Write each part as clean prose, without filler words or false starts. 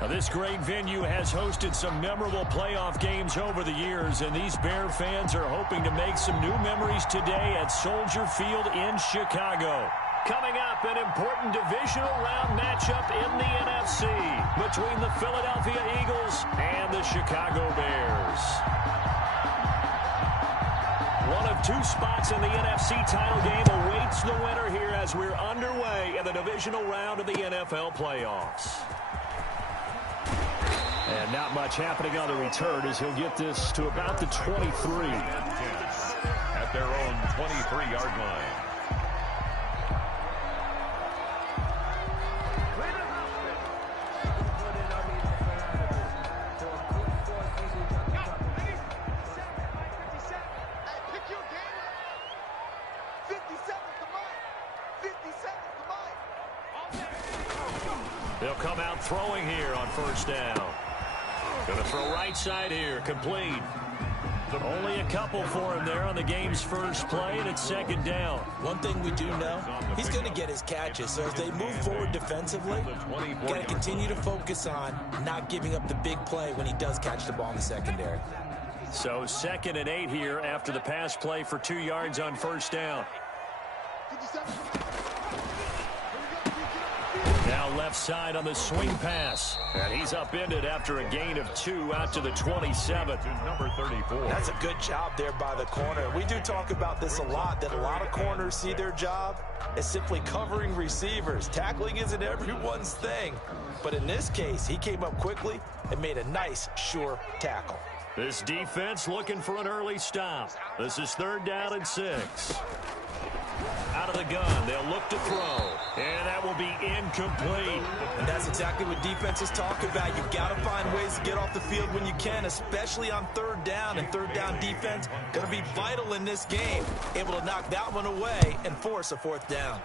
Now, this great venue has hosted some memorable playoff games over the years, and these Bear fans are hoping to make some new memories today at Soldier Field in Chicago. Coming up, an important divisional round matchup in the NFC between the Philadelphia Eagles and the Chicago Bears. One of two spots in the NFC title game awaits the winner here as we're underway in the divisional round of the NFL playoffs. And not much happening on the return as he'll get this to about the 23. At their own 23-yard line. They'll come out throwing here on first down. Going to throw right side here, complete. Only a couple for him there on the game's first play, and it's second down. One thing we do know, he's going to get his catches. So as they move forward defensively, got to continue to focus on not giving up the big play when he does catch the ball in the secondary. So 2nd and 8 here after the pass play for 2 yards on first down. Now left side on the swing pass. And he's upended after a gain of 2 out to the 27. Number 34. That's a good job there by the corner. We do talk about this a lot, that a lot of corners see their job as simply covering receivers. Tackling isn't everyone's thing. But in this case, he came up quickly and made a nice, sure tackle. This defense looking for an early stop. This is 3rd down and 6. Out of the gun, they'll look to throw. And that will be incomplete. And that's exactly what defenses talk about. You've got to find ways to get off the field when you can, especially on 3rd down. And 3rd down defense going to be vital in this game. Able to knock that one away and force a 4th down.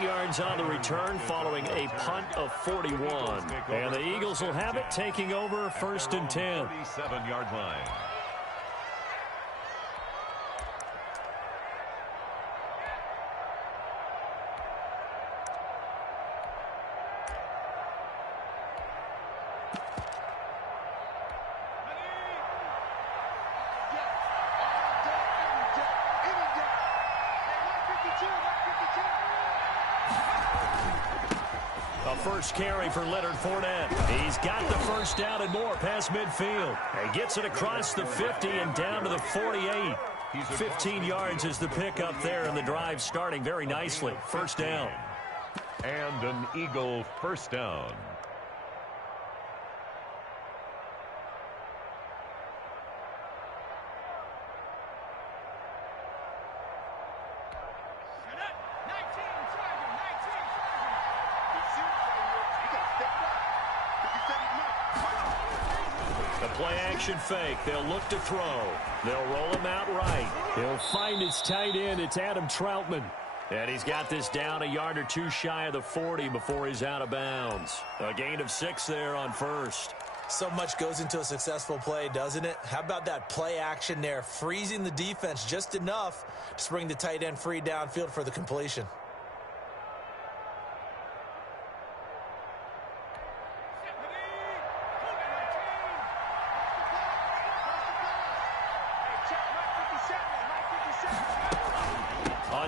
Yards on the return following a punt of 41. And the Eagles will have it taking over 1st and 10. 37-yard line. First carry for Leonard Fournette. He's got the first down and more past midfield. And gets it across the 50 and down to the 48. 15 yards is the pickup there, and the drive starting very nicely. First down. And an Eagle first down. Play-action fake. They'll look to throw. They'll roll him out right. He'll find his tight end. It's Adam Troutman. And he's got this down a yard or 2 shy of the 40 before he's out of bounds. A gain of 6 there on first. So much goes into a successful play, doesn't it? How about that play action there? Freezing the defense just enough to bring the tight end free downfield for the completion.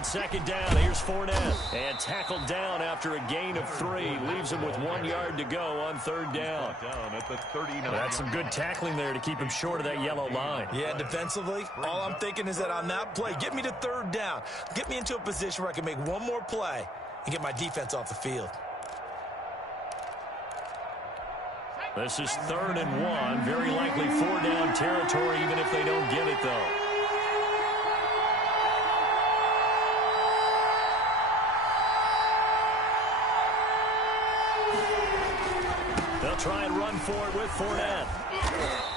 Second down, here's Fournette. And tackled down after a gain of 3. Leaves him with 1 yard to go on 3rd down. Down at the 39. That's some good tackling there to keep him short of that yellow line. Yeah, defensively, all I'm thinking is that on that play, get me to 3rd down. Get me into a position where I can make one more play and get my defense off the field. This is 3rd and 1. Very likely 4-down territory, even if they don't get it, though. They'll try and run for it with Fournette.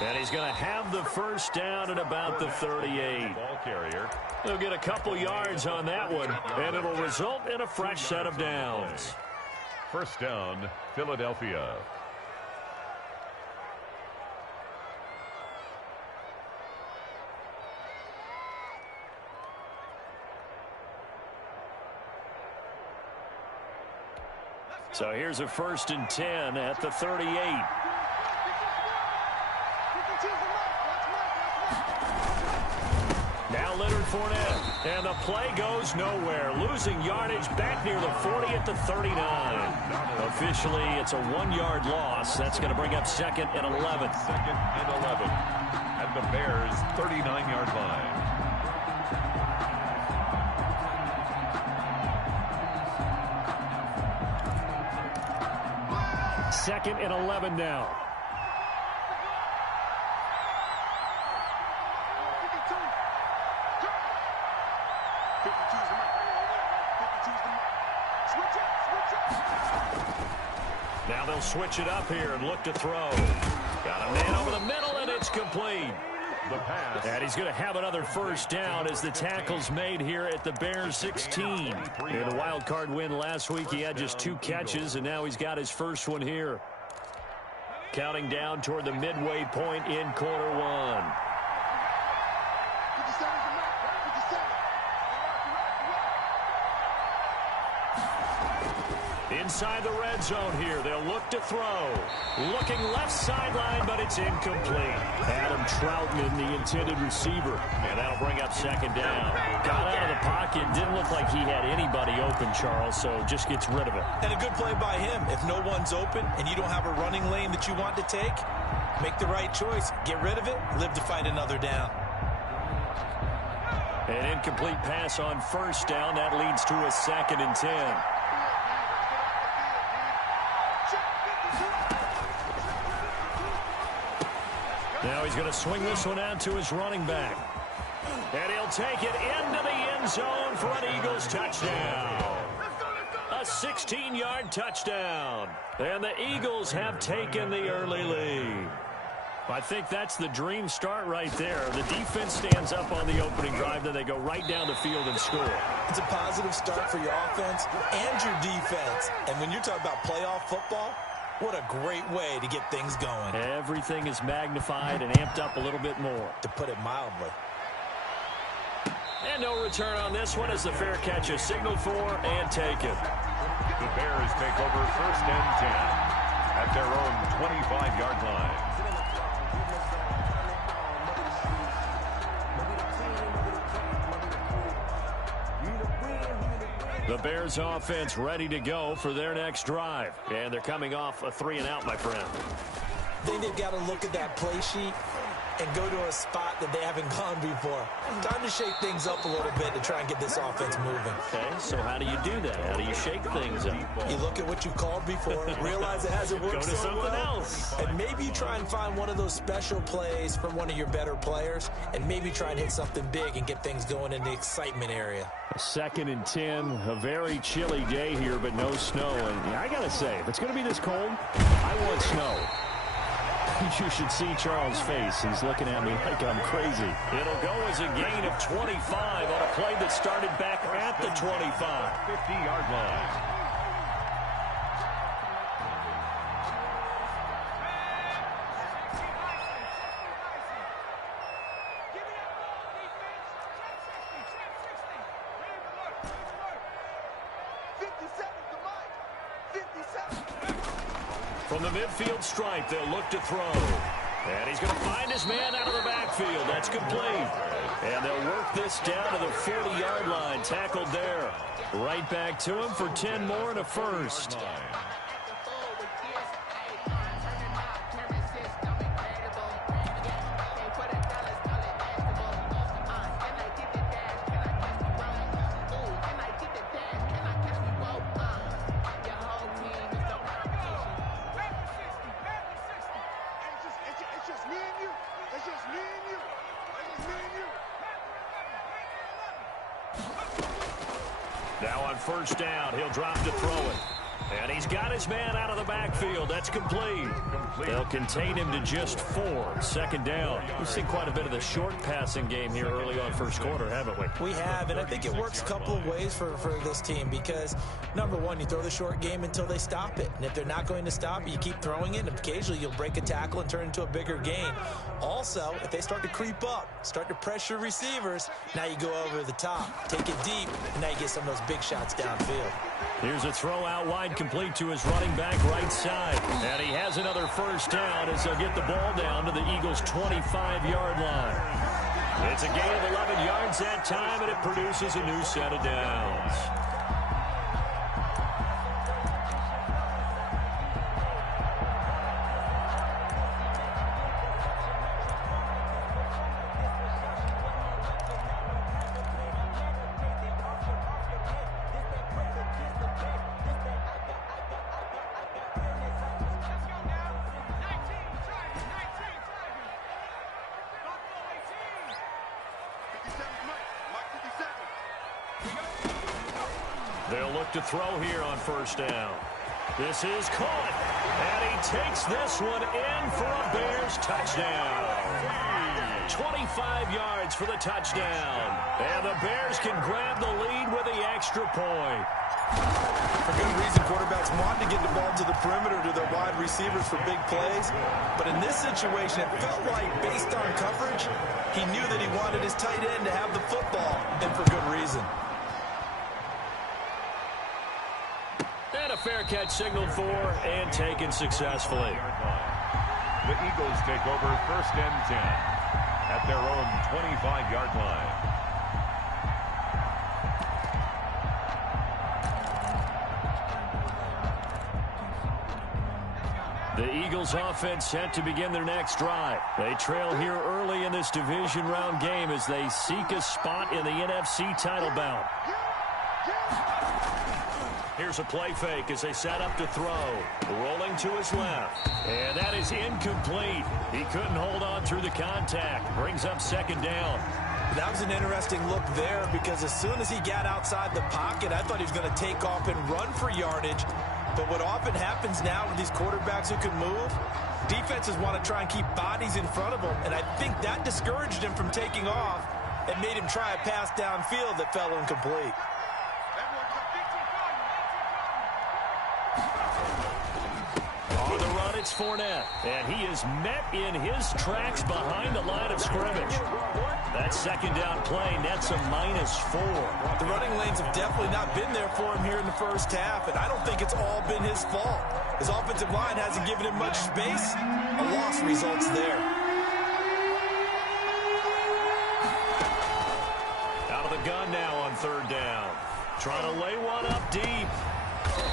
And he's going to have the first down at about the 38. Ball carrier. They'll get a couple yards on that one, and it'll result in a fresh set of downs. First down, Philadelphia. So here's a 1st and 10 at the 38. Now Leonard Fournette, and the play goes nowhere. Losing yardage back near the 40 at the 39. Officially, it's a 1-yard loss. That's going to bring up 2nd and 11. 2nd and 11 at the Bears' 39-yard line. Second and 11 now. Now they'll switch it up here and look to throw. Got a man over the middle, and it's complete. The pass. And he's going to have another 1st down as the tackle's made here at the Bears 16. In a wild card win last week, he had just 2 catches, and now he's got his first one here. Counting down toward the midway point in quarter 1. Inside the red zone here. They'll look to throw. Looking left sideline, but it's incomplete. Adam Troutman, the intended receiver. And that'll bring up 2nd down. Got out of the pocket. Didn't look like he had anybody open, Charles, so just gets rid of it. And a good play by him. If no one's open and you don't have a running lane that you want to take, make the right choice. Get rid of it. Live to fight another down. An incomplete pass on 1st down. That leads to a 2nd and 10. Now he's going to swing this one out to his running back. And he'll take it into the end zone for an Eagles touchdown. A 16-yard touchdown. And the Eagles have taken the early lead. I think that's the dream start right there. The defense stands up on the opening drive, then they go right down the field and score. It's a positive start for your offense and your defense. And when you're talking about playoff football, what a great way to get things going. Everything is magnified and amped up a little bit more. To put it mildly. And no return on this one as the fair catch is signaled for and taken. The Bears take over 1st and 10 at their own 25-yard line. The Bears offense ready to go for their next drive. And they're coming off a 3-and-out, my friend. I think they've got to look at that play sheet and go to a spot that they haven't gone before. Time to shake things up a little bit to try and get this offense moving. Okay, so how do you do that? How do you shake things up? You look at what you called before, realize it hasn't worked so so something well, else. and maybe you try and find one of those special plays from one of your better players, and maybe try and hit something big and get things going in the excitement area. 2nd and 10, a very chilly day here, but no snow. And I got to say, if it's going to be this cold, I want snow. You should see Charles' face. He's looking at me like I'm crazy. It'll go as a gain of 25 on a play that started back at the 25. 50-yard line. From the midfield stripe, they'll look to throw. And he's going to find his man out of the backfield. That's complete. And they'll work this down to the 40-yard line. Tackled there. Right back to him for 10 more and a 1st. Now on 1st down, he'll drop to throw it. And he's got his man out of the backfield. That's complete. They'll contain him to just 4. 2nd down. We've seen quite a bit of the short passing game here early on 1st quarter, haven't we? We have, and I think it works a couple of ways for this team because, number one, you throw the short game until they stop it. And if they're not going to stop it, you keep throwing it, and occasionally you'll break a tackle and turn it into a bigger gain. Also, if they start to creep up, start to pressure receivers, now you go over the top, take it deep, and now you get some of those big shots downfield. Here's a throw out wide outside, complete to his running back right side. And he has another first down as they'll get the ball down to the Eagles' 25-yard line. It's a gain of 11 yards that time, and it produces a new set of downs. They'll look to throw here on first down. This is caught, and he takes this one in for a Bears touchdown. 25 yards for the touchdown, and the Bears can grab the lead with the extra point. For good reason, quarterbacks want to get the ball to the perimeter to their wide receivers for big plays. But in this situation, it felt like, based on coverage, he knew that he wanted his tight end to have the football, and for good reason. And a fair catch signaled for and taken successfully. The Eagles take over first and 10 at their own 25-yard line. The Eagles offense set to begin their next drive. They trail here early in this division round game as they seek a spot in the NFC title bout. Here's a play fake as they set up to throw. Rolling to his left. And that is incomplete. He couldn't hold on through the contact. Brings up second down. That was an interesting look there because as soon as he got outside the pocket, I thought he was going to take off and run for yardage. But what often happens now with these quarterbacks who can move, defenses want to try and keep bodies in front of them. And I think that discouraged him from taking off and made him try a pass downfield that fell incomplete. On the run, it's Fournette, and he is met in his tracks behind the line of scrimmage. That second down play nets a -4. The running lanes have definitely not been there for him here in the first half, and I don't think it's all been his fault. His offensive line hasn't given him much space. A loss results there. Out of the gun now on third down. Trying to lay one up deep.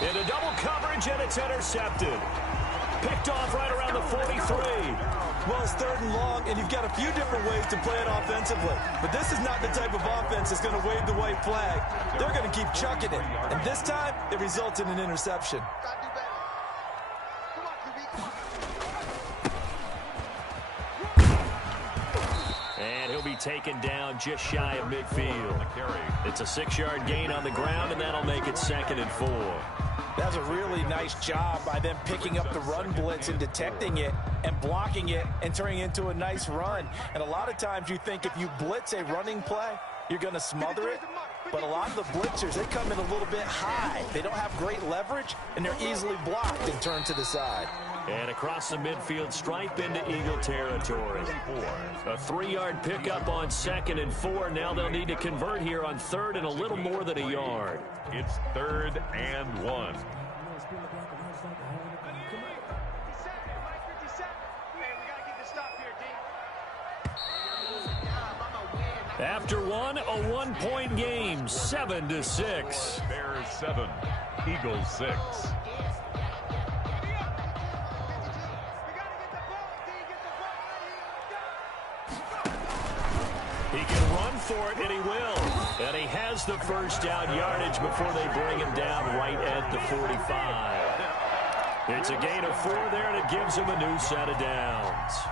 Into double coverage, and it's intercepted. Picked off right around the 43. Well, it's third and long, and you've got a few different ways to play it offensively. But this is not the type of offense that's going to wave the white flag. They're going to keep chucking it. And this time, it results in an interception. And he'll be taken down just shy of midfield. It's a 6-yard gain on the ground, and that'll make it 2nd and 4. That was a really nice job by them picking up the run blitz and detecting it and blocking it and turning it into a nice run. And a lot of times you think if you blitz a running play, you're going to smother it. But a lot of the blitzers, they come in a little bit high. They don't have great leverage, and they're easily blocked and turned to the side. And across the midfield stripe into Eagle territory. A 3-yard pickup on 2nd and 4. Now they'll need to convert here on 3rd and a little more than a yard. It's 3rd and 1. After one, a 1-point game, 7-6. Bears 7, Eagles 6. He can run for it, and he will. And he has the first down yardage before they bring him down right at the 45. It's a gain of 4 there, and it gives him a new set of downs.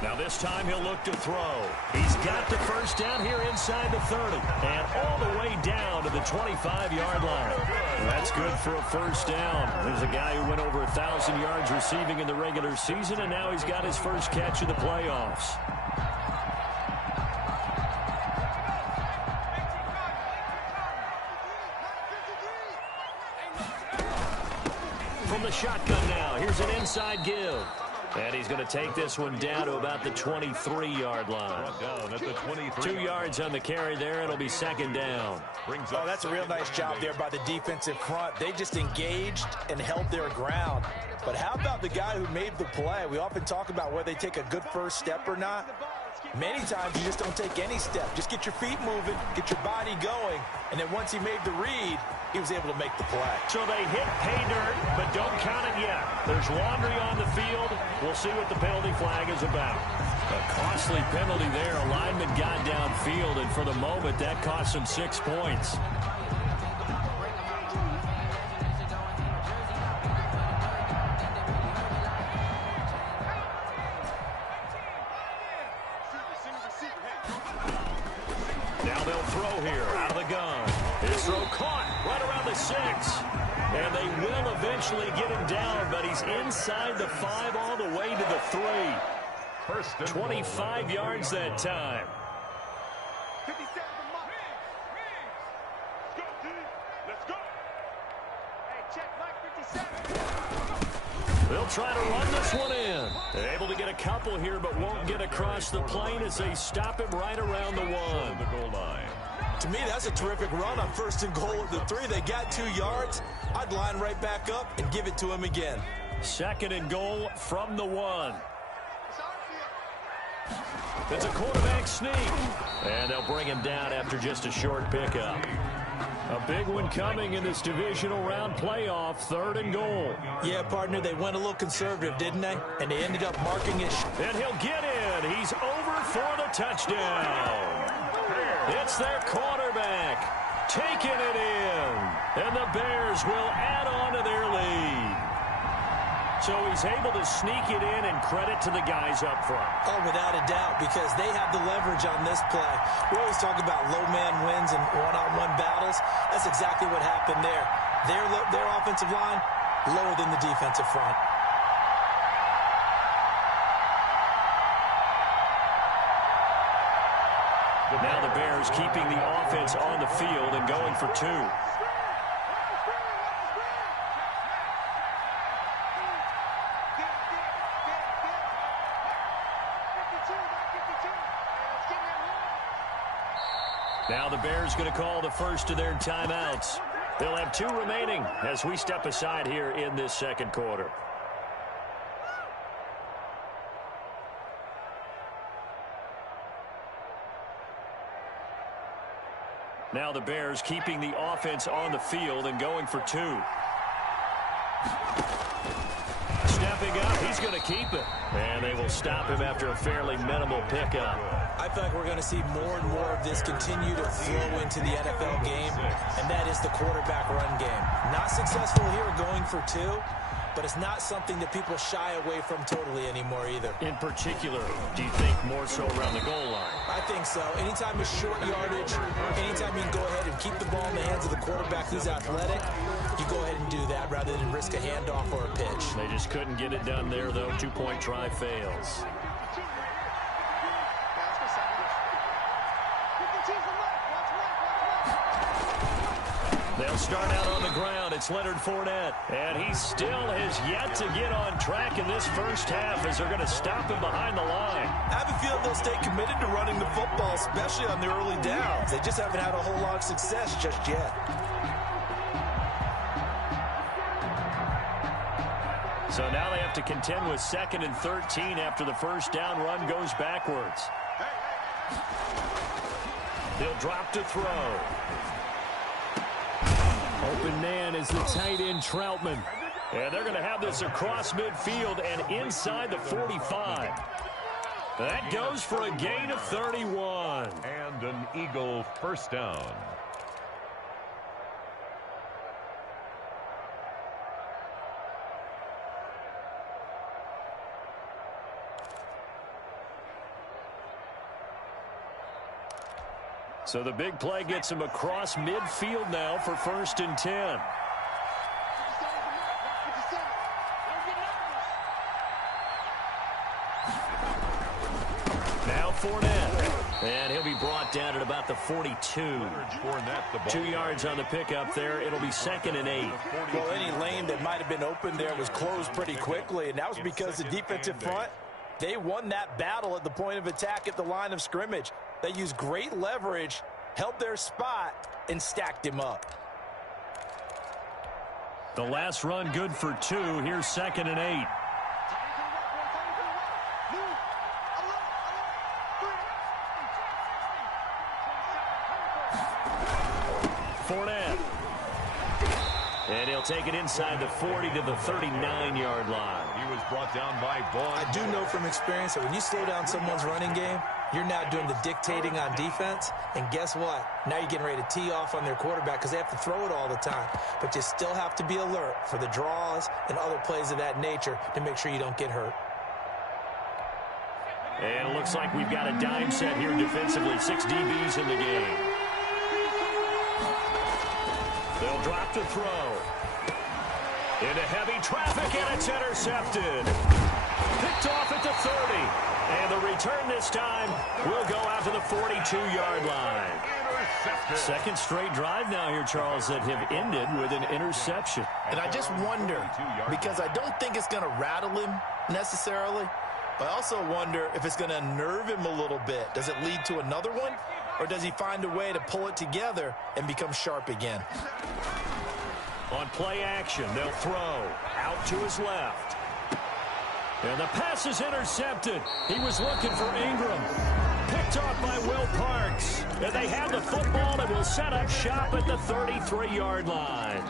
Now this time he'll look to throw. He's got the first down here inside the 30. And all the way down to the 25-yard line. That's good for a first down. There's a guy who went over 1,000 yards receiving in the regular season, and now he's got his first catch in the playoffs. From the shotgun now, here's an inside give. And he's going to take this one down to about the 23-yard line. Down at the 23. 2 yards on the carry there. It'll be second down. Oh, that's a real nice job there by the defensive front. They just engaged and held their ground. But how about the guy who made the play? We often talk about whether they take a good first step or not. Many times you just don't take any step. Just get your feet moving, get your body going, and then once he made the read, he was able to make the play. So they hit pay dirt, but don't count it yet. There's laundry on the field. We'll see what the penalty flag is about. A costly penalty there. A lineman got downfield, and for the moment, that cost him 6 points. Now they'll throw here out of the gun. His throw caught right around the 6. And they will eventually get him down, but he's inside the 5 all the way to the 3. First and 25 yards that time. They'll try to run this one in. They're able to get a couple here, but won't get across the plane as they stop him right around the 1. the goal line. To me, that's a terrific run on first and goal at the 3. They got 2 yards. I'd line right back up and give it to him again. Second and goal from the 1. It's a quarterback sneak. And they'll bring him down after just a short pickup. A big one coming in this divisional round playoff, 3rd and goal. Yeah, partner, they went a little conservative, didn't they? And they ended up marking it. And he'll get in. He's over for the touchdown. It's their quarterback taking it in. And the Bears will add on to their lead. So he's able to sneak it in, and credit to the guys up front. Oh, without a doubt, because they have the leverage on this play. We always talk about low man wins and one-on-one battles. That's exactly what happened there. Their offensive line lower than the defensive front. Now the Bears keeping the offense on the field and going for 2. Now the Bears going to call the first of their timeouts. They'll have 2 remaining as we step aside here in this second quarter. Now the Bears keeping the offense on the field and going for 2. Stepping up, he's going to keep it. And they will stop him after a fairly minimal pickup. I feel like we're going to see more and more of this continue to flow into the NFL game, and that is the quarterback run game. Not successful here going for 2, but it's not something that people shy away from totally anymore either. In particular, do you think more so around the goal line? I think so. Anytime it's short yardage, anytime you can go ahead and keep the ball in the hands of the quarterback who's athletic, you go ahead and do that rather than risk a handoff or a pitch. They just couldn't get it done there, though. 2-point try fails. They'll start out on the ground. It's Leonard Fournette. And he still has yet to get on track in this first half as they're going to stop him behind the line. I have a feeling they'll stay committed to running the football, especially on the early downs. They just haven't had a whole lot of success just yet. So now they have to contend with 2nd and 13 after the first down run goes backwards. He'll drop to throw. Open man is the tight end Troutman. And they're going to have this across midfield and inside the 45. That goes for a gain of 31. And an Eagle first down. So the big play gets him across midfield now for 1st and 10. Now Fournette. And he'll be brought down at about the 42. 2 yards on the pickup there. It'll be 2nd and 8. Well, any lane that might have been open there was closed pretty quickly, and that was because the defensive front, they won that battle at the point of attack at the line of scrimmage. They used great leverage, held their spot, and stacked him up. The last run good for 2. Here's 2nd and 8. Fournette. And he'll take it inside the 40 to the 39-yard line. He was brought down by Vaughn. I do know from experience that when you slow down someone's running game, you're now doing the dictating on defense. And guess what? Now you're getting ready to tee off on their quarterback because they have to throw it all the time. But you still have to be alert for the draws and other plays of that nature to make sure you don't get hurt. And it looks like we've got a dime set here defensively. 6 DBs in the game. They'll drop to throw. Into heavy traffic, and it's intercepted. Picked off at the 30. And the return this time will go out to the 42-yard line. Second straight drive now here, Charles, that have ended with an interception. And I just wonder, because I don't think it's going to rattle him necessarily, but I also wonder if it's going to unnerve him a little bit. Does it lead to another one? Or does he find a way to pull it together and become sharp again? On play action, they'll throw out to his left. And the pass is intercepted. He was looking for Ingram. Picked off by Will Parks. And they have the football and will set up shop at the 33-yard line.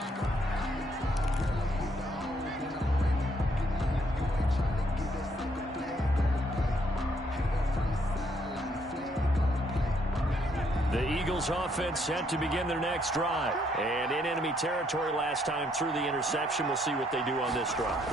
The Eagles offense set to begin their next drive. And in enemy territory last time through the interception. We'll see what they do on this drive.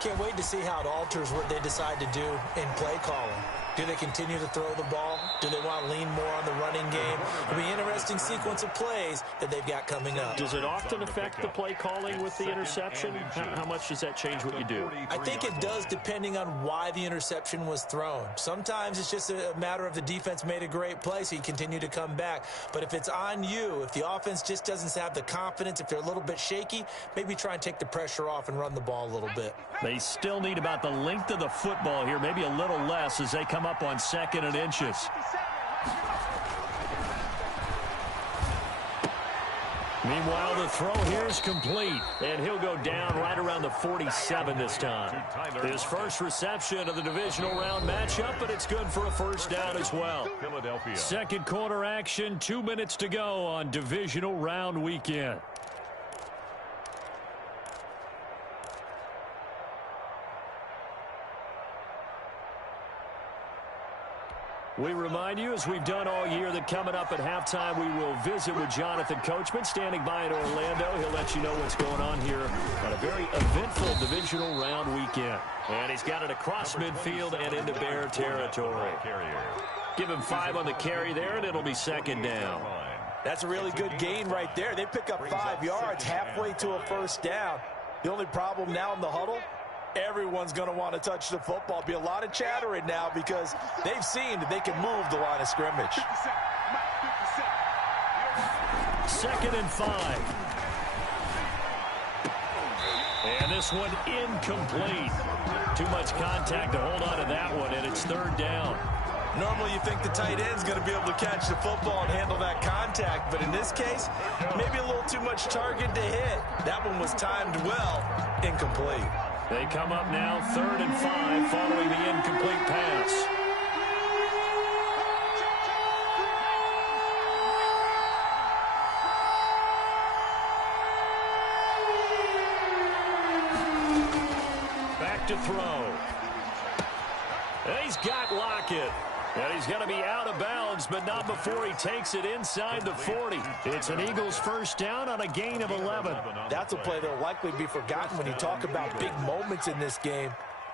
Can't wait to see how it alters what they decide to do in play calling. Do they continue to throw the ball? Do they want to lean more on the running game? It'll be an interesting sequence of plays that they've got coming up. Does it often affect the play calling with the interception? How much does that change what you do? I think it does depending on why the interception was thrown. Sometimes it's just a matter of the defense made a great play, so you continue to come back. But if it's on you, if the offense just doesn't have the confidence, if they're a little bit shaky, maybe try and take the pressure off and run the ball a little bit. They still need about the length of the football here, maybe a little less as they come up on 2nd and inches. Meanwhile, the throw here is complete, and he'll go down right around the 47 this time. His first reception of the divisional round matchup, but it's good for a first down as well. Second quarter action, 2 minutes to go on divisional round weekend. We remind you, as we've done all year, that coming up at halftime, we will visit with Jonathan Coachman, standing by in Orlando. He'll let you know what's going on here on a very eventful divisional round weekend. And he's got it across midfield and into Bear territory. Give him 5 on the carry there, and it'll be 2nd down. That's a really good gain right there. They pick up 5 yards halfway to a first down. The only problem now in the huddle, everyone's going to want to touch the football. Be a lot of chattering now because they've seen that they can move the line of scrimmage. 2nd and 5. And this one incomplete. Too much contact to hold on to that one, and it's 3rd down. Normally you think the tight end's going to be able to catch the football and handle that contact, but in this case, maybe a little too much target to hit. That one was timed well, incomplete. They come up now 3rd and 5 following the incomplete pass. Back to throw. And he's got Lockett. And he's going to be out of bounds, but not before he takes it inside the 40. It's an Eagles first down on a gain of 11. That's a play that will likely be forgotten when you talk about big moments in this game.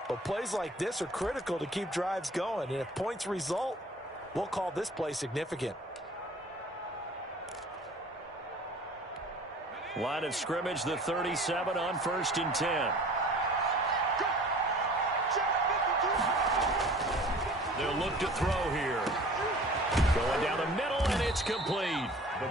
But plays like this are critical to keep drives going. And if points result, we'll call this play significant. Line of scrimmage, the 37 on 1st and 10. They'll look to throw here. Going down the middle, and it's complete.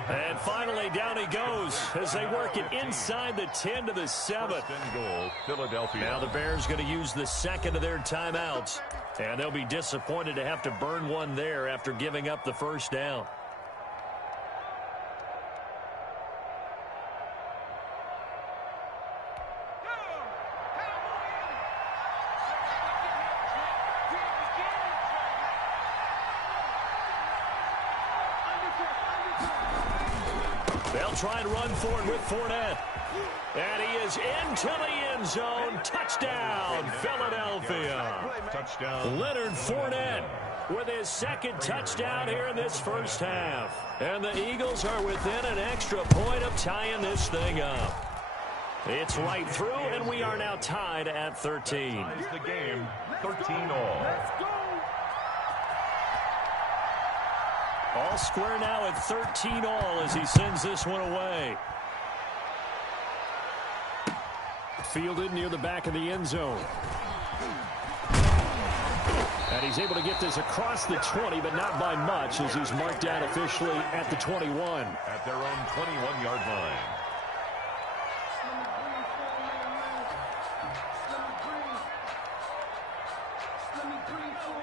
And finally, down he goes as they work it inside the 10 to the 7. First and goal, Philadelphia. Now the Bears going to use the second of their timeouts. And they'll be disappointed to have to burn one there after giving up the first down. They'll try and run for it with Fournette. And he is into the end zone. Touchdown, Philadelphia. Touchdown. Leonard Fournette with his second touchdown here in this first half. And the Eagles are within an extra point of tying this thing up. It's right through, and we are now tied at 13. Ties the game, 13-all. All square now at 13-all as he sends this one away. Fielded near the back of the end zone. And he's able to get this across the 20, but not by much as he's marked down officially at the 21. At their own 21-yard line.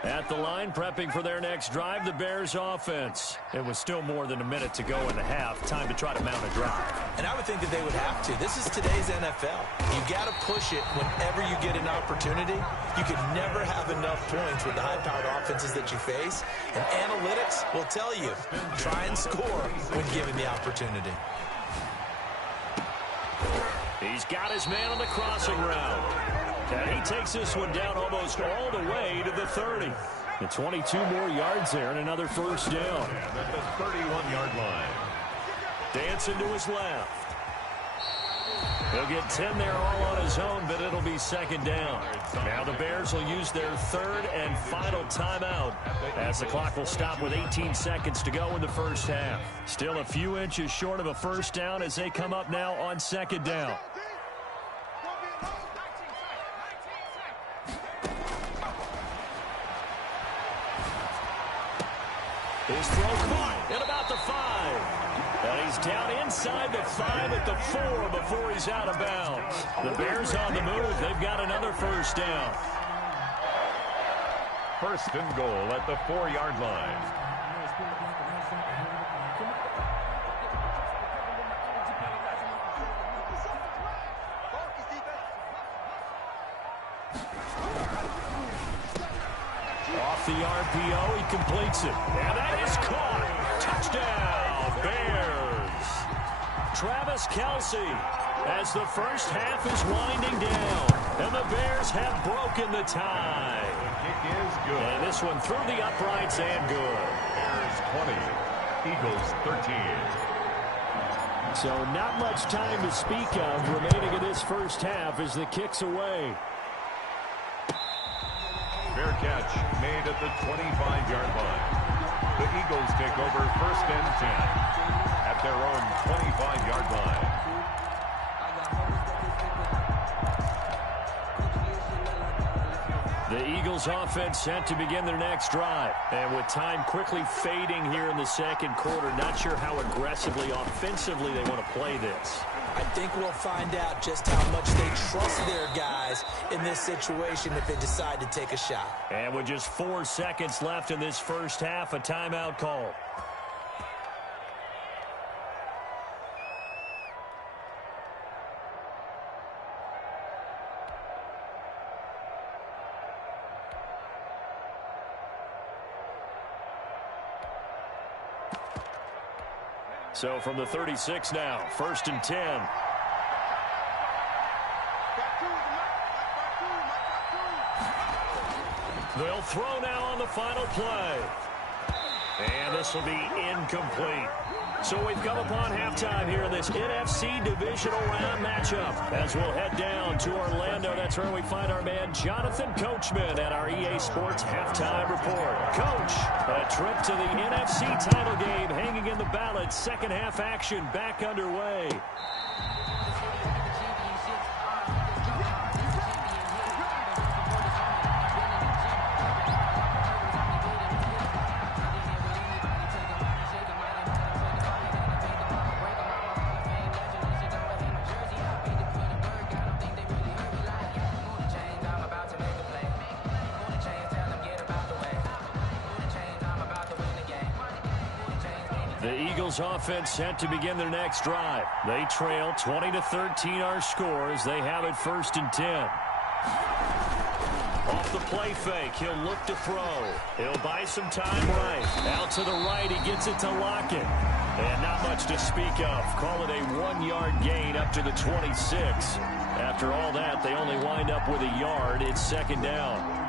At the line, prepping for their next drive, the Bears offense. It was still more than a minute to go in the half. Time to try to mount a drive. And I would think that they would have to. This is today's NFL. You got to push it whenever you get an opportunity. You can never have enough points with the high-powered offenses that you face. And analytics will tell you, try and score when given the opportunity. He's got his man on the crossing route. And he takes this one down almost all the way to the 30. And 22 more yards there and another first down. At the 31-yard line. Dancing to his left. He'll get 10 there all on his own, but it'll be second down. Now the Bears will use their third and final timeout as the clock will stop with 18 seconds to go in the first half. Still a few inches short of a first down as they come up now on second down. His throw caught at about the 5. And he's down inside the 5 at the 4 before he's out of bounds. The Bears on the move. They've got another first down. First and goal at the 4-yard line. Off the RPO, he completes it. And that is caught. Touchdown, Bears. Travis Kelce as the first half is winding down. And the Bears have broken the tie. The kick is good. And this one through the uprights and good. Bears 20, Eagles 13. So not much time to speak of remaining in this first half as the kick's away. Fair catch made at the 25-yard line. The Eagles take over first and 10 at their own 25-yard line. The Eagles offense set to begin their next drive. And with time quickly fading here in the second quarter, not sure how aggressively, offensively they want to play this. I think we'll find out just how much they trust their guys in this situation if they decide to take a shot. And with just 4 seconds left in this first half, a timeout call. So from the 36 now, first and 10. They'll throw now on the final play. And this will be incomplete. So we've come upon halftime here in this NFC Divisional Round matchup. As we'll head down to Orlando, that's where we find our man Jonathan Coachman at our EA Sports Halftime Report. Coach, a trip to the NFC title game hanging in the balance. Second half action back underway. Eagles offense set to begin their next drive. They trail 20-13 our scores. They have it 1st and 10. Off the play fake, he'll look to throw. He'll buy some time right. Out to the right, he gets it to Lockett. And not much to speak of. Call it a 1-yard gain up to the 26. After all that, they only wind up with a yard. It's 2nd down.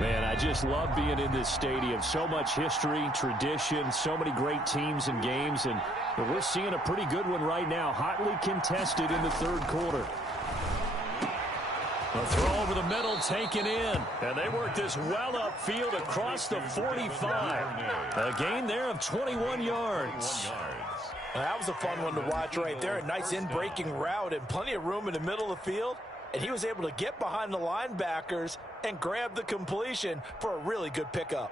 Man, I just love being in this stadium. So much history, tradition, so many great teams and games, and we're seeing a pretty good one right now, hotly contested in the 3rd quarter. A throw over the middle, taken in, and they work this well upfield across the 45. A gain there of 21 yards. That was a fun one to watch right there. A nice in-breaking route and plenty of room in the middle of the field. And he was able to get behind the linebackers and grab the completion for a really good pickup.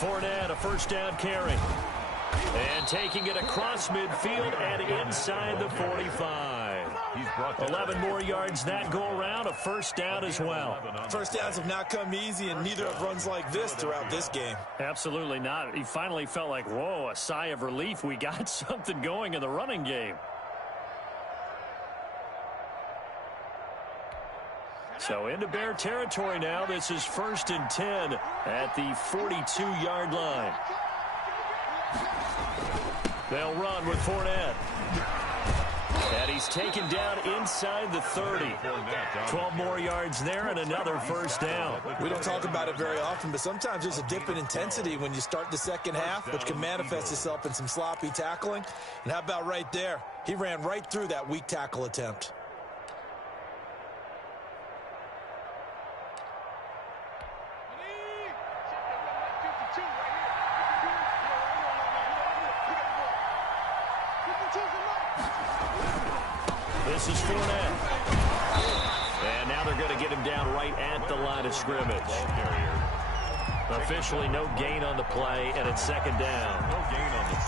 Fournette, a 1st down carry. And taking it across midfield and inside the 45. 11 more yards that go around, a 1st down as well. 1st downs have not come easy, and neither have runs like this throughout this game. Absolutely not. He finally felt like, whoa, a sigh of relief. We got something going in the running game. So into Bear territory now. This is 1st and 10 at the 42-yard line. They'll run with Fournette. And he's taken down inside the 30. 12 more yards there and another 1st down. We don't talk about it very often, but sometimes there's a dip in intensity when you start the 2nd half, which can manifest itself in some sloppy tackling. And how about right there? He ran right through that weak tackle attempt. This is Fournette. And now they're going to get him down right at the line of scrimmage. Officially no gain on the play, and it's 2nd down.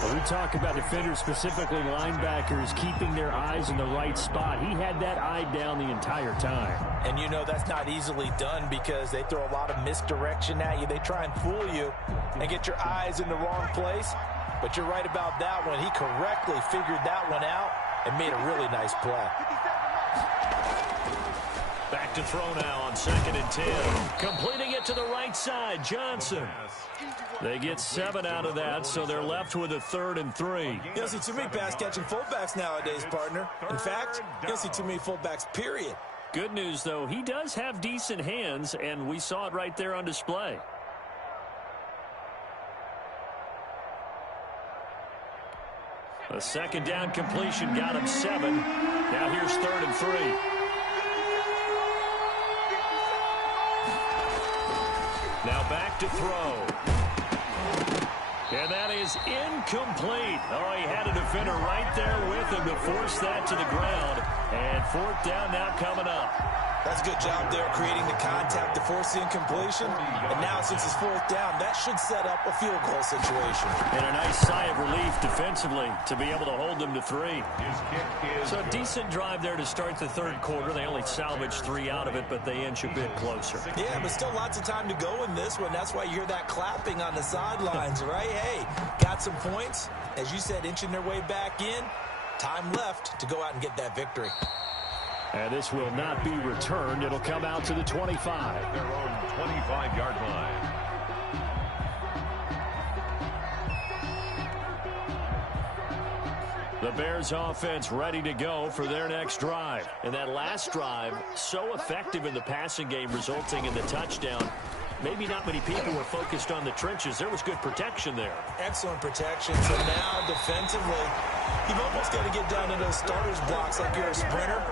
Well, we talk about defenders, specifically linebackers, keeping their eyes in the right spot. He had that eye down the entire time. And you know that's not easily done because they throw a lot of misdirection at you. They try and fool you and get your eyes in the wrong place. But you're right about that one. He correctly figured that one out and made a really nice play. Back to throw now on 2nd and 10. Completing it to the right side, Johnson. They get 7 out of that, so they're left with a 3rd and 3. You don't see too many pass-catching fullbacks nowadays, partner. In fact, you don't see too many fullbacks, period. Good news, though, he does have decent hands, and we saw it right there on display. A 2nd down completion got him 7. Now here's 3rd and 3. Now back to throw. And that is incomplete. Oh, he had a defender right there with him to force that to the ground. And 4th down now coming up. That's a good job there creating the contact to force the incompletion. And now since it's 4th down, that should set up a field goal situation. And a nice sigh of relief defensively to be able to hold them to 3. So a decent drive there to start the 3rd quarter. They only salvaged 3 out of it, but they inch a bit closer. Yeah, but still lots of time to go in this one. That's why you hear that clapping on the sidelines, right? Hey, got some points. As you said, inching their way back in. Time left to go out and get that victory. And this will not be returned. It'll come out to the 25. Their own 25-yard line. The Bears offense ready to go for their next drive. And that last drive, so effective in the passing game, resulting in the touchdown. Maybe not many people were focused on the trenches. There was good protection there. Excellent protection. So now defensively, You've almost got to get down to those starters blocks like you're a sprinter.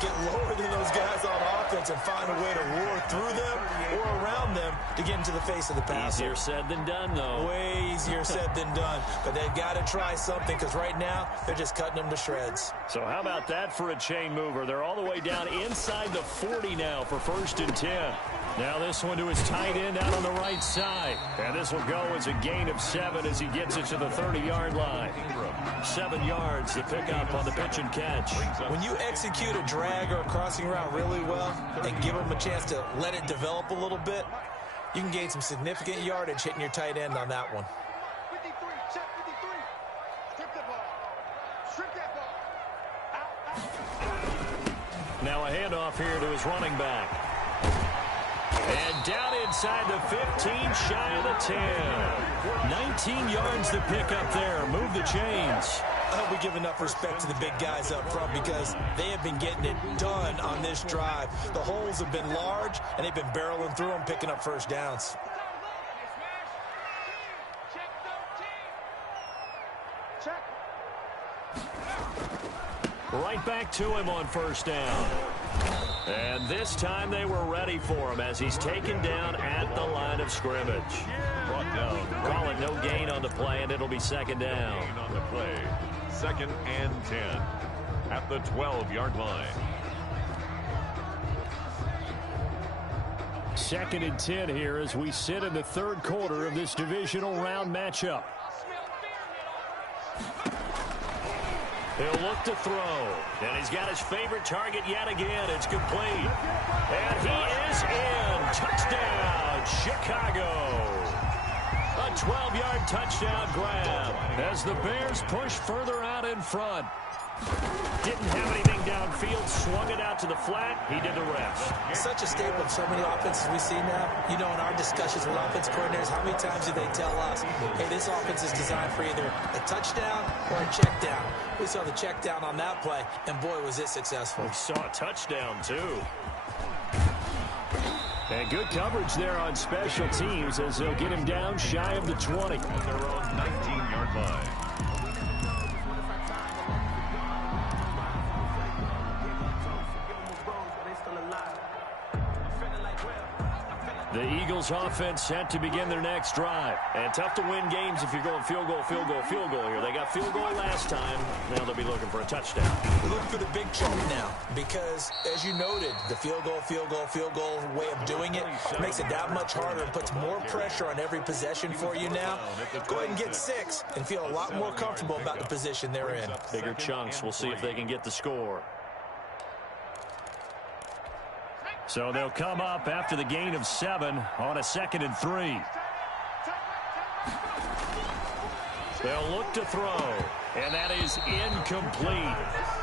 Get lower than those guys on offense and find a way to roar through them or around them to get into the face of the passer. Easier said than done, though. Way easier said than done. But they've got to try something because right now they're just cutting them to shreds. So how about that for a chain mover? They're all the way down inside the 40 now for 1st and 10. Now this one to his tight end out on the right side. And this will go as a gain of 7 as he gets it to the 30-yard line. 7 yards, the pickup on the pitch and catch. When you execute a drag or a crossing route really well and give them a chance to let it develop a little bit, you can gain some significant yardage hitting your tight end on that one. 53, check 53. Strip that ball. Strip that ball. Now a handoff here to his running back. And down inside the 15, shy of the 10. 19 yards to pick up there. Move the chains. I hope we give enough respect to the big guys up front because they have been getting it done on this drive. The holes have been large, and they've been barreling through them, picking up first downs. Right back to him on 1st down. And this time they were ready for him as he's taken down at the line of scrimmage. Brought down. Call it no gain on the play, and it'll be 2nd down. Gain on the play. 2nd and 10 at the 12-yard line. 2nd and 10 here as we sit in the 3rd quarter of this divisional round matchup. He'll look to throw. And he's got his favorite target yet again. It's complete. And he is in. Touchdown, Chicago. A 12-yard touchdown grab as the Bears push further out in front. Didn't have anything downfield, swung it out to the flat. He did the rest. Such a staple of so many offenses we see now. You know, in our discussions with offense coordinators, how many times do they tell us, hey, this offense is designed for either a touchdown or a check down. We saw the check down on that play, and boy, was it successful. We saw a touchdown, too. And good coverage there on special teams as they'll get him down shy of the 20. On their own 19-yard line. The Eagles offense set to begin their next drive. And tough to win games if you're going field goal, field goal, field goal here. They got field goal last time. Now they'll be looking for a touchdown. Look for the big chunk now because, as you noted, the field goal way of doing it makes it that much harder and puts more pressure on every possession for you now. Go ahead and get 6 and feel a lot more comfortable about the position they're in. Bigger chunks. We'll see if they can get the score. So they'll come up after the gain of 7 on a 2nd and 3. They'll look to throw, and that is incomplete.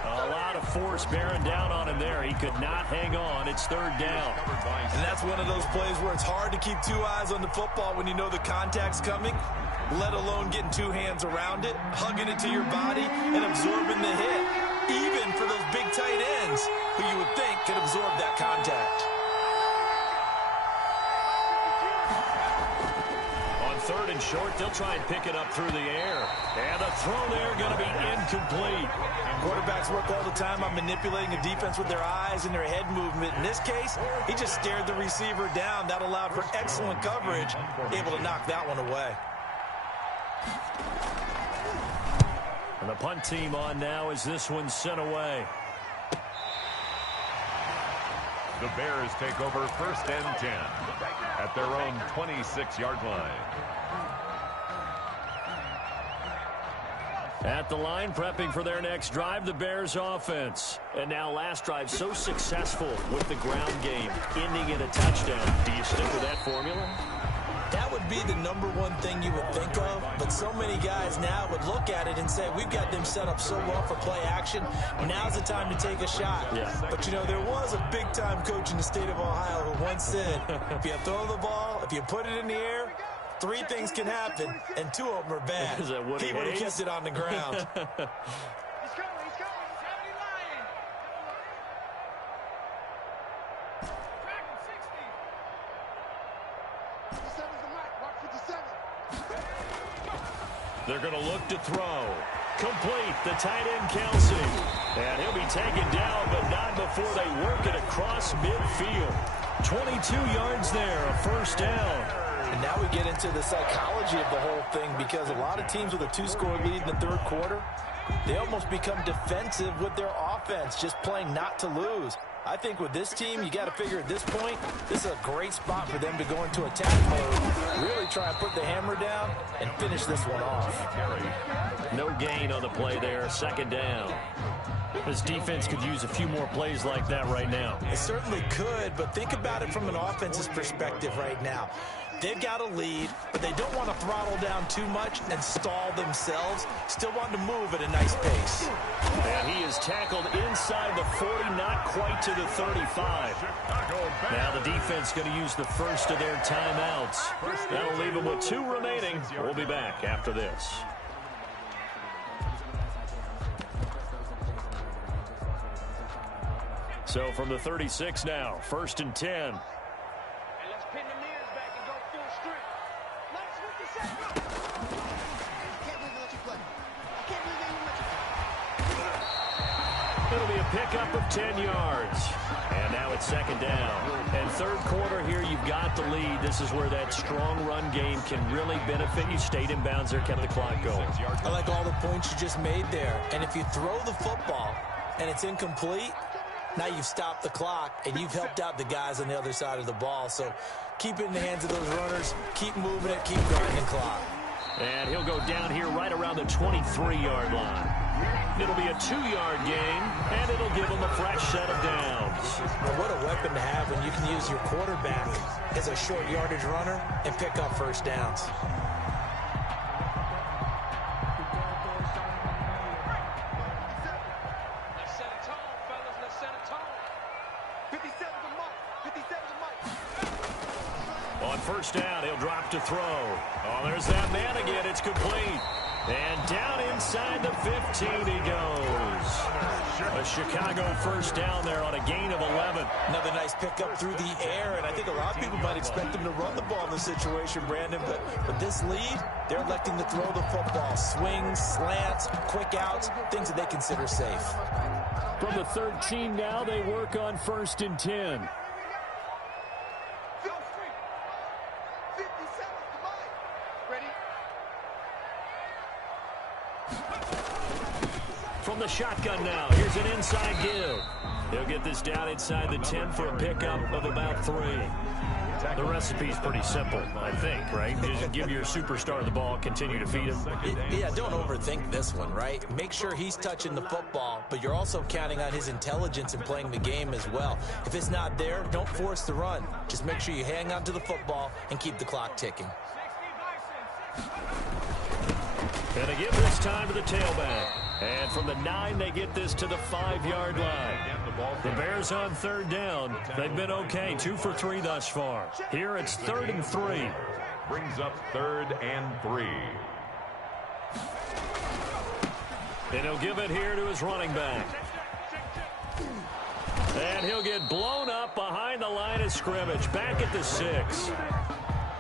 A lot of force bearing down on him there. He could not hang on. It's 3rd down. And that's one of those plays where it's hard to keep 2 eyes on the football when you know the contact's coming, let alone getting 2 hands around it, hugging it to your body, and absorbing the hit. Even for those big tight ends who you would think could absorb that contact. On 3rd and short, they'll try and pick it up through the air. And the throw there going to be incomplete. Quarterbacks work all the time on manipulating a defense with their eyes and their head movement. In this case, he just stared the receiver down. That allowed for excellent coverage, able to knock that one away. And the punt team on now as this one's sent away. The Bears take over 1st and 10 at their own 26-yard line. At the line, prepping for their next drive, the Bears offense. And now last drive so successful with the ground game, ending in a touchdown. Do you stick with that formula? That would be the #1 thing you would think of, but so many guys now would look at it and say, we've got them set up so well for play action, now's the time to take a shot. Yeah. But, you know, there was a big-time coach in the state of Ohio who once said, if you throw the ball, if you put it in the air, 3 things can happen, and 2 of them are bad. Is that Woody He would have Hayes? kept it on the ground. He's coming. He's already lying. Track him, 60. 57's the mark. Mark 57. They're going to look to throw. Complete, the tight end Kelsey. And he'll be taken down, but not before they work it across midfield. 22 yards there, a first down. And now we get into the psychology of the whole thing, because a lot of teams with a 2-score lead in the third quarter, they almost become defensive with their offense, just playing not to lose. I think with this team, you got to figure at this point, this is a great spot for them to go into attack mode, really try and put the hammer down and finish this one off. No gain on the play there, second down. This defense could use a few more plays like that right now. It certainly could, but think about it from an offense's perspective right now. They've got a lead, but they don't want to throttle down too much and stall themselves. Still want to move at a nice pace. And he is tackled inside the 40, not quite to the 35. Now the defense going to use the first of their timeouts. That'll leave them with 2 remaining. We'll be back after this. So from the 36 now, 1st and 10. It'll be a pickup of 10 yards. And now it's second down. And third quarter here, you've got the lead. This is where that strong run game can really benefit you. Stayed in bounds there, kept the clock going. I like all the points you just made there. And if you throw the football and it's incomplete, now you've stopped the clock and you've helped out the guys on the other side of the ball. So keep it in the hands of those runners. Keep moving it. Keep grinding clock. And he'll go down here right around the 23-yard line. It'll be a 2-yard gain, and it'll give him a fresh set of downs. Well, what a weapon to have when you can use your quarterback as a short yardage runner and pick up first downs. Let's set a tone, fellas. Let's set a tone. 57's a mark. 57's a mark. On first down, he'll drop to throw. Oh, there's that man again. It's complete. And down inside the 15 he goes. A Chicago first down there on a gain of 11. Another nice pickup through the air, and I think a lot of people might expect them to run the ball in this situation, Brandon, but with this lead, they're electing to throw the football. Swings, slants, quick outs, things that they consider safe. From the 13 now, they work on 1st and 10. From the shotgun now, here's an inside give. He'll get this down inside the 10 for a pickup of about 3. The recipe's pretty simple, I think, right? Just give your superstar the ball, continue to feed him. Yeah, don't overthink this one, right? Make sure he's touching the football, but you're also counting on his intelligence in playing the game as well. If it's not there, don't force the run. Just make sure you hang on to the football and keep the clock ticking. And they give this time to the tailback. And from the 9, they get this to the 5-yard line. The Bears on 3rd down. They've been okay, 2 for 3 thus far. Here it's 3rd and 3. Brings up 3rd and 3. And he'll give it here to his running back. And he'll get blown up behind the line of scrimmage. Back at the 6.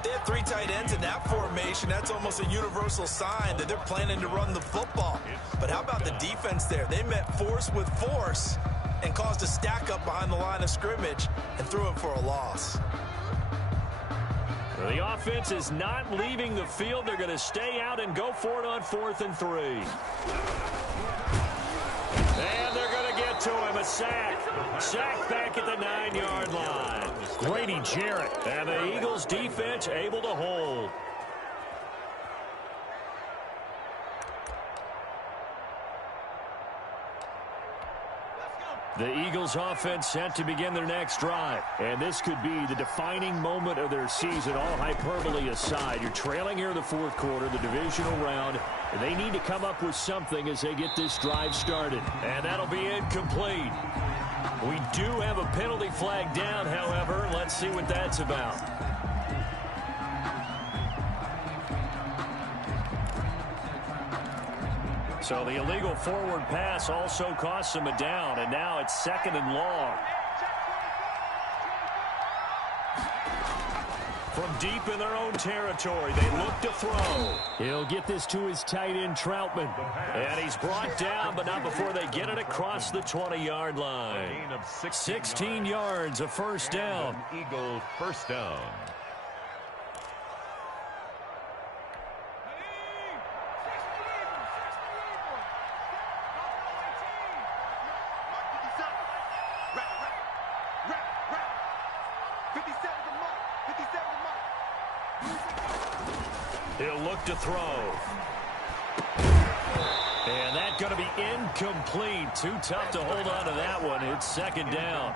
They have 3 tight ends in that formation. That's almost a universal sign that they're planning to run the football. But how about the defense there? They met force with force and caused a stack up behind the line of scrimmage and threw it for a loss. The offense is not leaving the field. They're going to stay out and go for it on 4th and 3. And they're going to get to him. A sack. Sack back at the 9-yard line. Grady Jarrett. And the Eagles defense able to hold. The Eagles offense set to begin their next drive. And this could be the defining moment of their season, all hyperbole aside. You're trailing here in the 4th quarter, the divisional round. And they need to come up with something as they get this drive started. And that'll be incomplete. We do have a penalty flag down, however. Let's see what that's about. So the illegal forward pass also costs him a down, and now it's 2nd and long. From deep in their own territory, they look to throw. He'll get this to his tight end, Troutman. And he's brought down, but not before they get it across the 20-yard line. 16 yards, a first down. Eagle first down. He'll look to throw. And that's going to be incomplete. Too tough to hold on to that one. It's second down.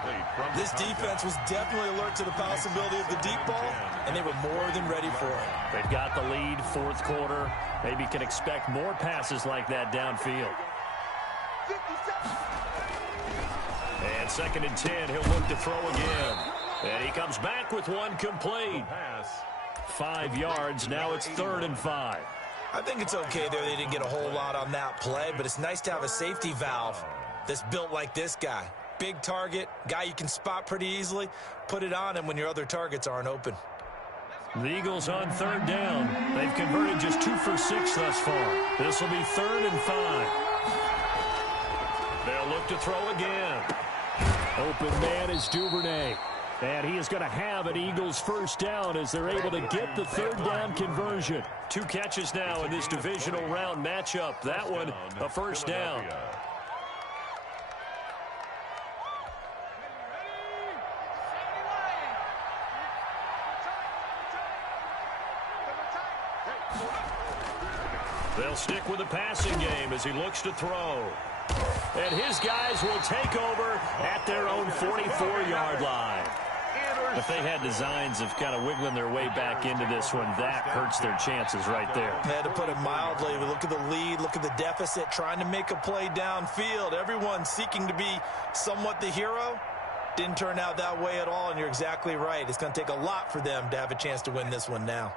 This defense was definitely alert to the possibility of the deep ball, and they were more than ready for it. They've got the lead, fourth quarter. Maybe can expect more passes like that downfield. And second and 10, he'll look to throw again. And he comes back with one complete. 5 yards, now it's 3rd and 5. I think it's okay there. They didn't get a whole lot on that play, but it's nice to have a safety valve that's built like this guy. Big target, guy you can spot pretty easily. Put it on him when your other targets aren't open. The Eagles on 3rd down. They've converted just 2 for 6 thus far. This will be 3rd and 5. They'll look to throw again. Open man is Duvernay. And he is going to have an Eagles first down as they're able to get the 3rd down conversion. 2 catches now in this divisional round matchup. That one, a first down. They'll stick with the passing game as he looks to throw. And his guys will take over at their own 44-yard line. If they had designs of kind of wiggling their way back into this one, that hurts their chances right there. They had to put it mildly. We look at the lead, look at the deficit, trying to make a play downfield. Everyone seeking to be somewhat the hero. Didn't turn out that way at all, and you're exactly right. It's going to take a lot for them to have a chance to win this one now.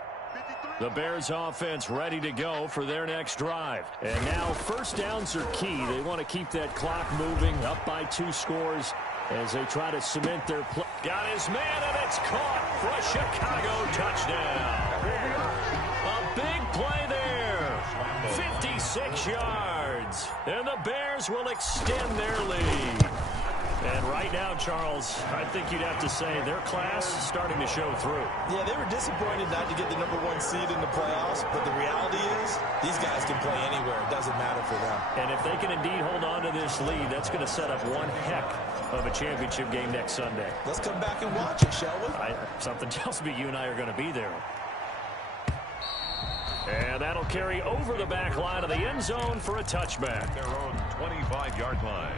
The Bears offense ready to go for their next drive. And now first downs are key. They want to keep that clock moving, up by 2 scores as they try to cement their play. Got his man, and it's caught for a Chicago touchdown. A big play there. 56 yards. And the Bears will extend their lead. And right now, Charles, I think you'd have to say their class is starting to show through. Yeah, they were disappointed not to get the #1 seed in the playoffs, but the reality is these guys can play anywhere. It doesn't matter for them. And if they can indeed hold on to this lead, that's going to set up one heck of a championship game next Sunday. Let's come back and watch it, shall we? Something tells me you and I are going to be there. And that'll carry over the back line of the end zone for a touchback. Their own 25-yard line.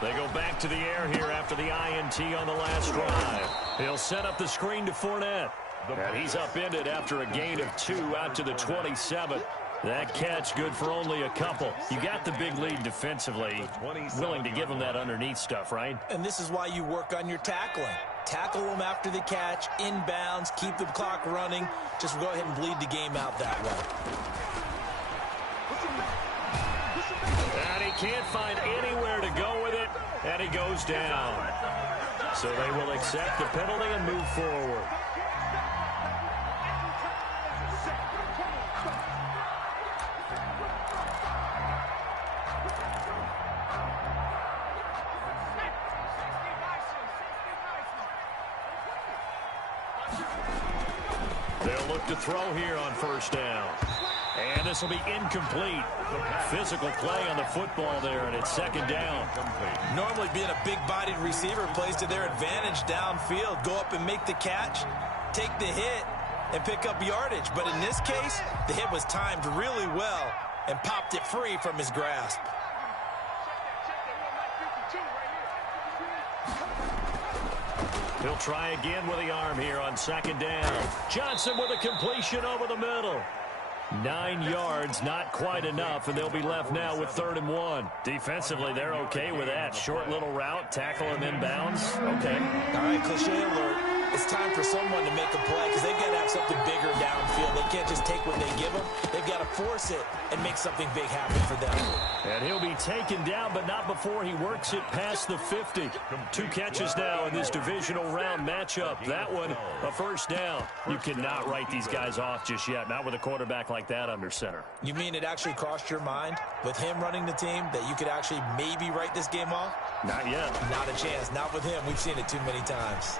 They go back to the air here after the INT on the last drive. He'll set up the screen to Fournette. And he's upended after a gain of 2 out to the 27. That catch good for only a couple. You got the big lead defensively. Willing to give him that underneath stuff, right? And this is why you work on your tackling. Tackle them after the catch, inbounds, keep the clock running. Just go ahead and bleed the game out that way. And he can't find anywhere to go with it, and he goes down. So they will accept the penalty and move forward. They'll look to throw here on first down. And this will be incomplete. Physical play on the football there, and it's second down. Normally being a big-bodied receiver plays to their advantage downfield. Go up and make the catch, take the hit, and pick up yardage. But in this case, the hit was timed really well and popped it free from his grasp. He'll try again with the arm here on second down. Johnson with a completion over the middle. 9 yards, not quite enough, and they'll be left now with 3rd and 1. Defensively, they're okay with that. Short little route, tackle him inbounds. Okay. All right, cliche alert. It's time for someone to make a play because they've got to have something bigger downfield. They can't just take what they give them. They've got to force it and make something big happen for them. And he'll be taken down, but not before he works it past the 50. 2 catches now in this divisional round matchup. That one, a first down. You cannot write these guys off just yet, not with a quarterback like that under center. You mean it actually crossed your mind with him running the team that you could actually maybe write this game off? Not yet. Not a chance. Not with him. We've seen it too many times.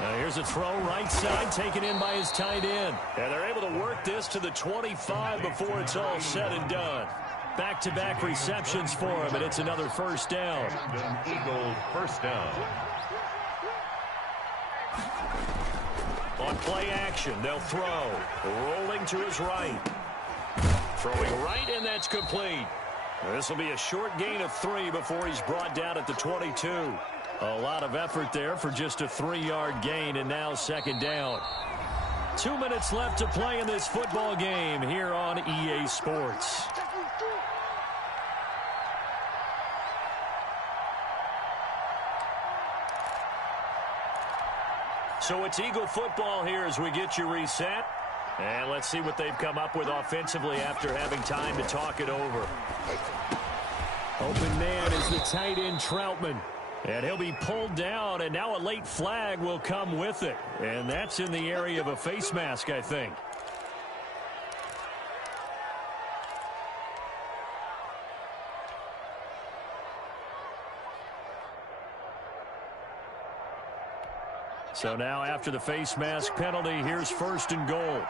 Now here's a throw right side, taken in by his tight end. And they're able to work this to the 25 before it's all said and done. Back-to-back receptions for him, and it's another first down. Eagle first down. On play action, they'll throw. Rolling to his right. Throwing right, and that's complete. This will be a short gain of 3 before he's brought down at the 22. A lot of effort there for just a 3-yard gain, and now second down. 2 minutes left to play in this football game here on EA Sports. So it's Eagle football here as we get you reset. And let's see what they've come up with offensively after having time to talk it over. Open man is the tight end Troutman. And he'll be pulled down, and now a late flag will come with it. And that's in the area of a face mask, I think. So now after the face mask penalty, here's first and goal.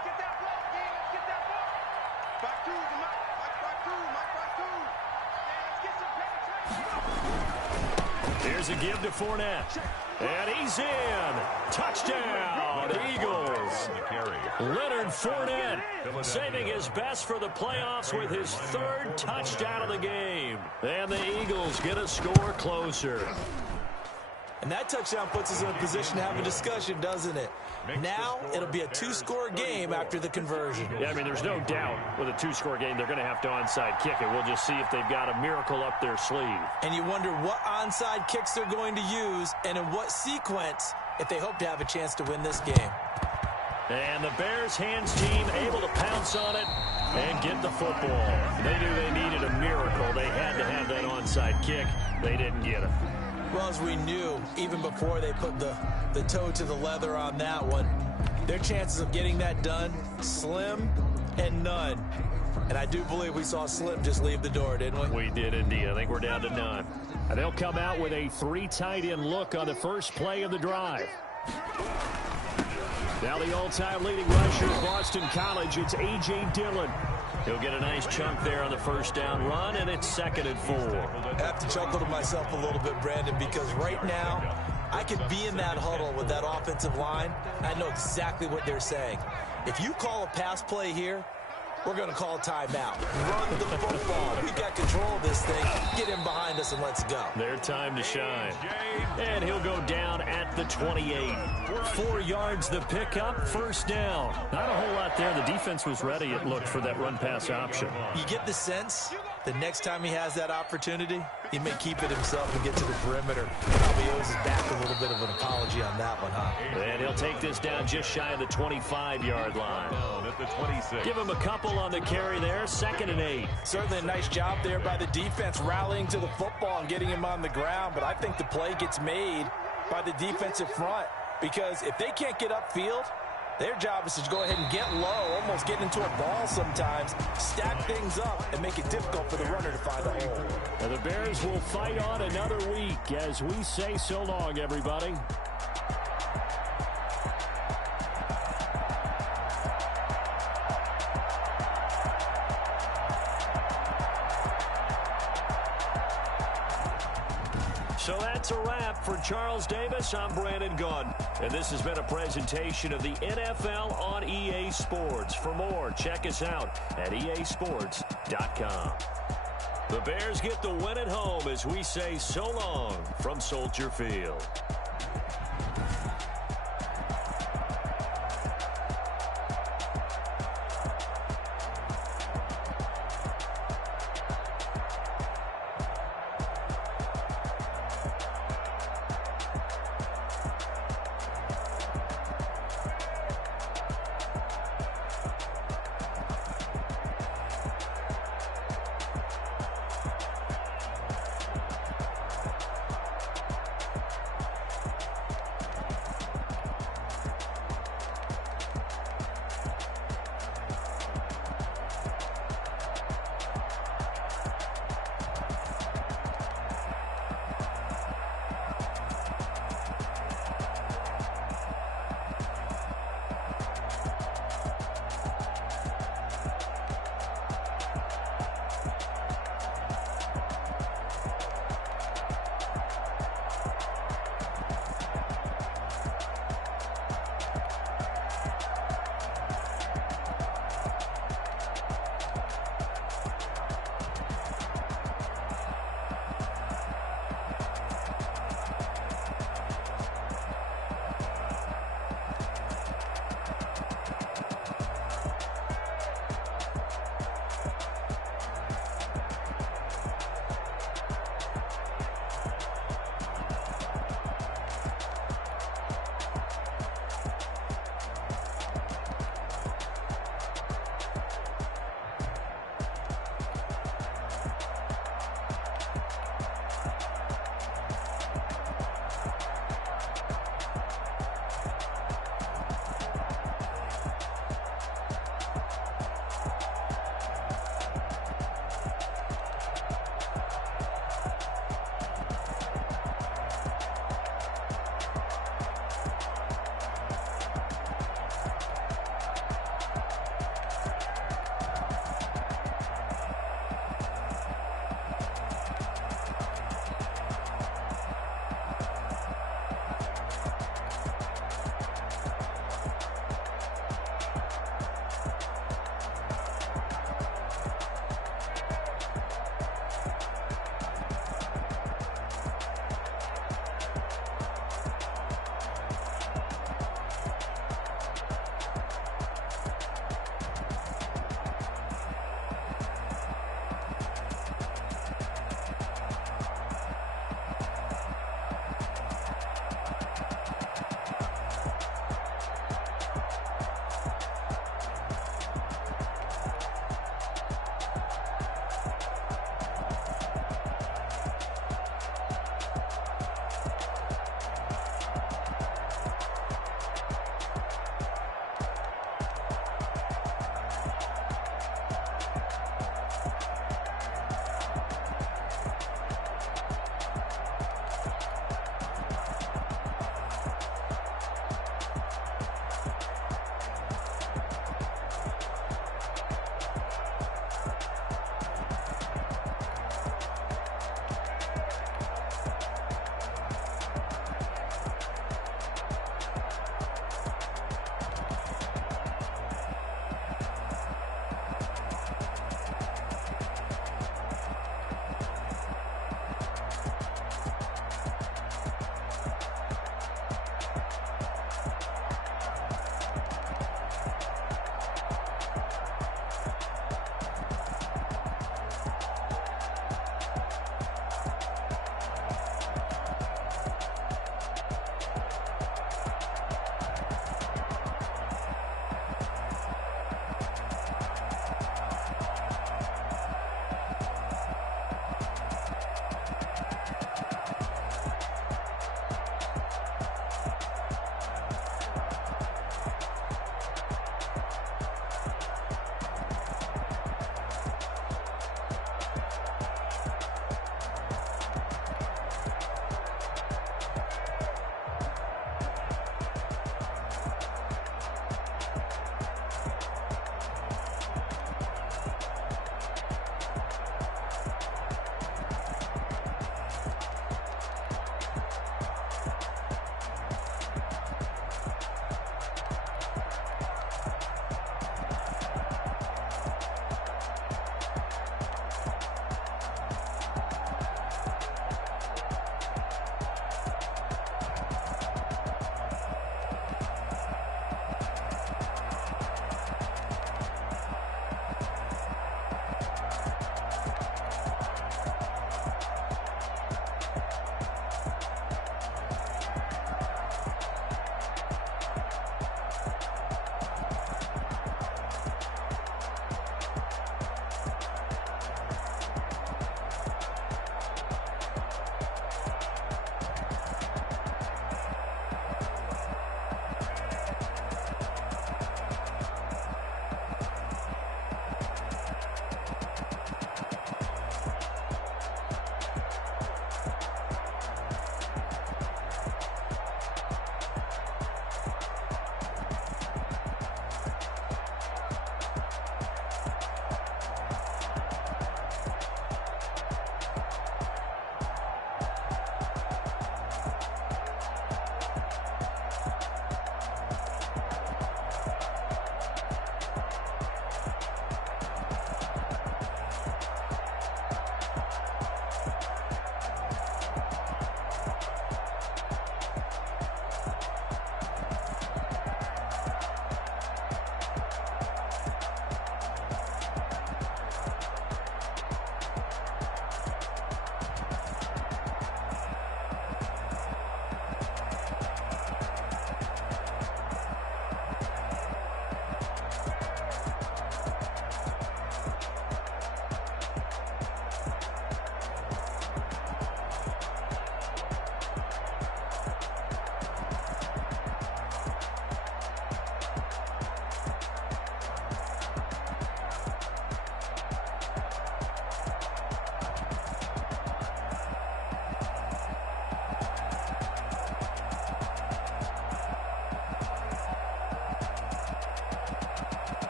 Here's a give to Fournette. And he's in. Touchdown, Eagles. Leonard Fournette saving his best for the playoffs with his 3rd touchdown of the game. And the Eagles get a score closer. And that touchdown puts us in a position to have a discussion, doesn't it? Now it'll be a 2-score game after the conversion. Yeah, I mean, there's no doubt with a 2-score game they're going to have to onside kick it. We'll just see if they've got a miracle up their sleeve. And you wonder what onside kicks they're going to use and in what sequence if they hope to have a chance to win this game. And the Bears hands team able to pounce on it and get the football. They knew they needed a miracle. They had to have that onside kick. They didn't get it. Well, as we knew, even before they put the toe to the leather on that one, their chances of getting that done, slim and none. And I do believe we saw Slim just leave the door, didn't we? We did indeed. I think we're down to none. And they'll come out with a 3 tight end look on the first play of the drive. Now the all-time leading rusher at Boston College, it's A.J. Dillon. He'll get a nice chunk there on the first down run, and it's 2nd and 4. I have to chuckle to myself a little bit, Brandon, because right now I could be in that huddle with that offensive line. I know exactly what they're saying. If you call a pass play here, we're going to call a timeout. Run the football. We got control of this thing. Get him behind us and let's go. Their time to shine. And he'll go down at the 28. 4 yards the pickup, first down. Not a whole lot there. The defense was ready, it looked, for that run-pass option. You get the sense the next time he has that opportunity, he may keep it himself and get to the perimeter. Probably owes his back a little bit of an apology on that one, huh? And he'll take this down just shy of the 25-yard line. At the 26. Give him a couple on the carry there, 2nd and 8. Certainly a nice job there by the defense rallying to the football and getting him on the ground, but I think the play gets made by the defensive front because if they can't get upfield, their job is to go ahead and get low, almost get into a ball sometimes, stack things up, and make it difficult for the runner to find a hole. And the Bears will fight on another week as we say so long, everybody. So that's a wrap for Charles Davis. I'm Brandon Gunn. And this has been a presentation of the NFL on EA Sports. For more, check us out at easports.com. The Bears get the win at home as we say so long from Soldier Field.